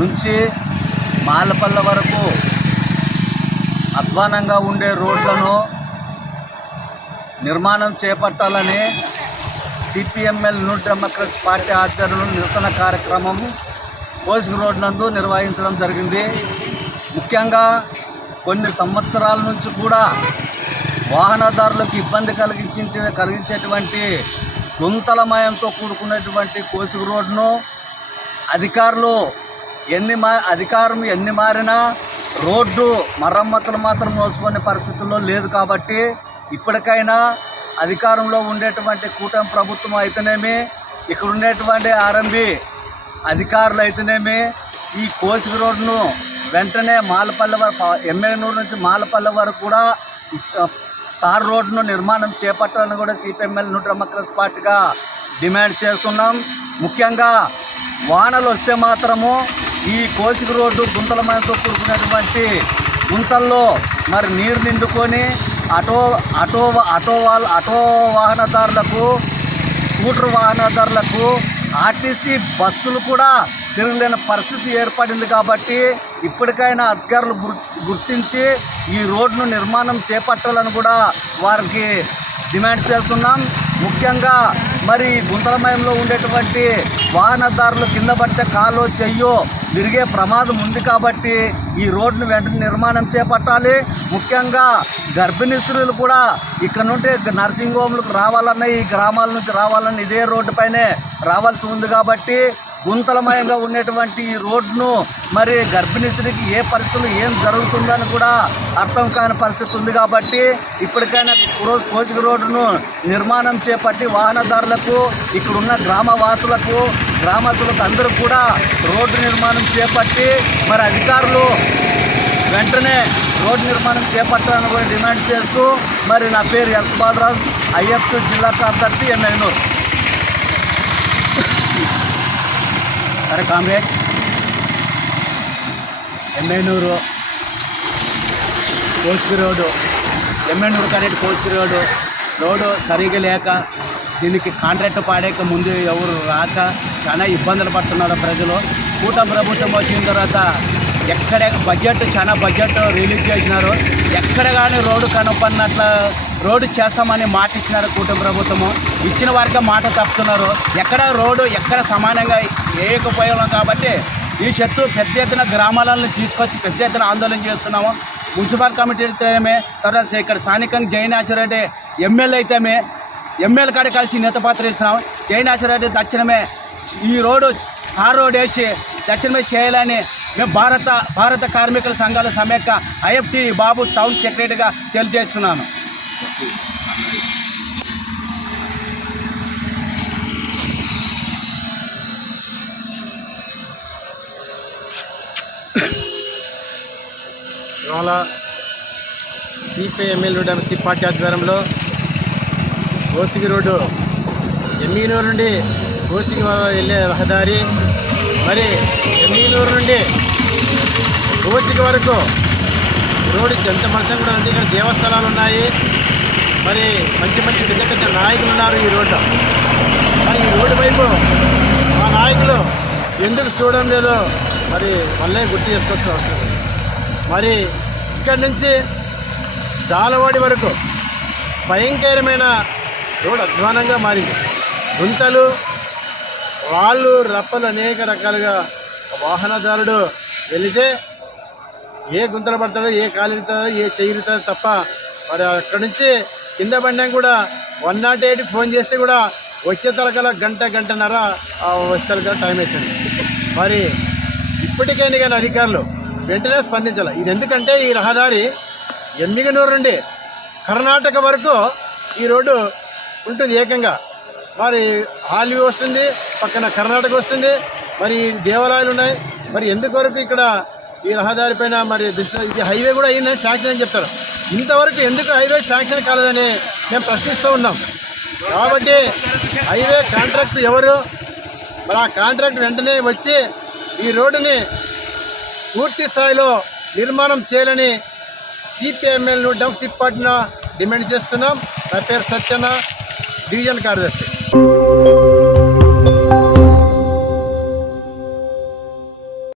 నుంచి మాలపల్ల వరకు అధ్వానంగా ఉండే రోడ్లను నిర్మాణం చేపట్టాలని సిపిఎంఎల్ న్యూ డెమోక్రసీ పార్టీ ఆధ్వర్యంలో నిరసన కార్యక్రమం కోసిగి రోడ్ నందు నిర్వహించడం జరిగింది. ముఖ్యంగా కొన్ని సంవత్సరాల నుంచి కూడా వాహనదారులకు ఇబ్బంది కలిగించేటువంటి గుంతలమయంతో కూడుకున్నటువంటి కోసిగి రోడ్ను అధికారం ఎన్ని మారినా రోడ్డు మరమ్మతులు మాత్రం నోచుకునే పరిస్థితుల్లో లేదు. కాబట్టి ఇప్పటికైనా అధికారంలో ఉండేటువంటి కూటమి ప్రభుత్వం అయితేనేమి, ఇక్కడ ఉండేటువంటి ఆర్ఎంబి అధికారులు అయితేనేమి ఈ కోసిగి రోడ్ను వెంటనే మాలపల్లె వరకు ఎమ్మెగనూరు నుంచి మాలపల్లె వరకు కూడా తార్ రోడ్ను నిర్మాణం చేపట్టాలని కూడా సిపిఎంఎల్ న్యూ డెమోక్రసీ పార్టీగా డిమాండ్ చేస్తున్నాం. ముఖ్యంగా వానలు వస్తే మాత్రము ఈ కోసిగి రోడ్డు గుంతలమయంతో కూడుకున్నటువంటి గుంతల్లో మరి నీరు నిండుకొని ఆటో వాహనదారులకు, స్కూటర్ వాహనదారులకు, ఆర్టీసీ బస్సులు కూడా తిరగలేని పరిస్థితి ఏర్పడింది. కాబట్టి ఇప్పటికైనా అధికారులు గుర్తించి ఈ రోడ్ను నిర్మాణం చేపట్టాలని కూడా వారికి డిమాండ్ చేస్తున్నాం. ముఖ్యంగా మరి గుంతలమయంలో ఉండేటువంటి వాహనదారులు కింద పడితే కాలో చెయ్యో విరిగే ప్రమాదం ఉంది. కాబట్టి ఈ రోడ్ను వెంటనే నిర్మాణం చేపట్టాలి. ముఖ్యంగా గర్భిణీ స్త్రీలు కూడా ఇక్కడ నుండి నర్సింగ్ హోమ్లకు రావాలన్నా, ఈ గ్రామాల నుంచి రావాలన్నా ఇదే రోడ్డుపైనే రావాల్సి ఉంది. కాబట్టి గుంతలమయంగా ఉండేటువంటి ఈ రోడ్ను మరి గర్భిణీ స్త్రీకి ఏ పరిస్థితులు ఏం జరుగుతుందని కూడా అర్థం కాని పరిస్థితి ఉంది. కాబట్టి ఇప్పటికైనా కోసిగి రోడ్డును నిర్మాణం చేపట్టి వాహనదారులకు, ఇక్కడున్న గ్రామస్తులకు అందరూ కూడా రోడ్డు నిర్మాణం చేపట్టి మరి అధికారులు వెంటనే రోడ్డు నిర్మాణం చేపట్టాలని కూడా డిమాండ్ చేస్తూ మరి నా పేరు ఎస్ బాలరాజ్, ఐఎఫ్ జిల్లా కార్యదర్శి ఎమ్మెగనూరు. సరే comrade, Yemmiganur Kosigi road, Yemmiganur correct Kosigi road సరిగా లేక దీనికి కాంట్రాక్ట్ పాడేక ముందు ఎవరు రాక చాలా ఇబ్బందులు పడుతున్నారు ప్రజలు. కూటమి ప్రభుత్వం వచ్చిన తర్వాత చాలా బడ్జెట్ రిలీజ్ చేసినారు. ఎక్కడ కానీ రోడ్డు కనపడినట్ల రోడ్డు చేస్తామని మాట ఇచ్చినారు కూటమి ప్రభుత్వము. ఇచ్చిన వారికి మాట తప్పుతున్నారు. ఎక్కడ సమానంగా వేయకపోయాం. కాబట్టి ఈ చెట్టు పెద్ద ఎత్తున గ్రామాలను తీసుకొచ్చి పెద్ద ఎత్తున ఆందోళన చేస్తున్నాము. మున్సిపల్ కమిటీ అయితేమే, తర్వాత ఇక్కడ స్థానికంగా జయనాథరెడ్డి ఎమ్మెల్యే అయితేమే, ఎమ్మెల్యే కాడ కలిసి నేతపాత్ర ఇస్తున్నాం. జయనాథరెడ్డి తక్షణమే ఈ తార్ రోడ్ వేసి తక్షణమే చేయాలని మేము భారత కార్మికుల సంఘాల సమైక్య ఐఎఫ్టి బాబు టౌన్ సెక్రటరీగా తెలియజేస్తున్నాను. ఇవాళ సిపిఎంఎల్ డెమోక్రసీ పార్టీ ఆధ్వర్యంలో కోసిగి రోడ్డు ఎమ్మెగనూరు నుండి కోసిగి వెళ్ళే రహదారి, మరి ఎమ్మెగనూరు నుండి కోసిగి వరకు రోడ్డు ఎంత మంచిగా కూడా ఉంది. ఇక్కడ దేవస్థానాలు ఉన్నాయి, మరి మంచి పెద్ద నాయకులు ఉన్నారు ఈ రోడ్డు. మరి ఈ రోడ్డు వైపు ఆ నాయకులు ఎందుకు చూడడం లేదో మరి మళ్ళీ గుర్తు చేసుకోవాల్సిన అవసరం. మరి ఇక్కడి నుంచి జాలవాడి వరకు భయంకరమైన రోడ్ అధ్వానంగా మారింది. గుంతలు, రాళ్ళు, రప్పలు అనేక రకాలుగా వాహనదారుడు వెళితే ఏ గుంతలు పడతాడో, ఏ కాలుతాడో, ఏ చెయ్యితాడో తప్ప మరి అక్కడి నుంచి కింద పడినా కూడా 108 ఫోన్ చేస్తే కూడా వచ్చే తలకల గంటన్నర వచ్చే తలకల టైం అవుతుంది. మరి ఇప్పటికైనా కానీ అధికారులు వెంటనే స్పందించాలి. ఇది ఎందుకంటే ఈ రహదారి ఎమ్మెగనూరు నుండి కర్ణాటక వరకు ఈ రోడ్డు ఉంటుంది ఏకంగా. మరి హాల్వీ వస్తుంది, పక్కన కర్ణాటక వస్తుంది, మరి దేవాలయాలు ఉన్నాయి. మరి ఎందుకొరకు ఇక్కడ ఈ రహదారి పైన మరి ఇది హైవే కూడా అయిందని శాంక్షన్ అని చెప్తారు. ఇంతవరకు ఎందుకు హైవే శాంక్షన్ కాలేదని మేము ప్రశ్నిస్తూ ఉన్నాం. కాబట్టి హైవే కాంట్రాక్ట్ ఎవరు, మరి ఆ కాంట్రాక్ట్ వెంటనే వచ్చి ఈ రోడ్డుని పూర్తి స్థాయిలో నిర్మాణం చేయాలని సిపిఎంఎల్ డెమోక్రసీ పార్టీని డిమాండ్ చేస్తున్నాం. నా పేరు సత్యన, డివిజన్ కార్యదర్శి.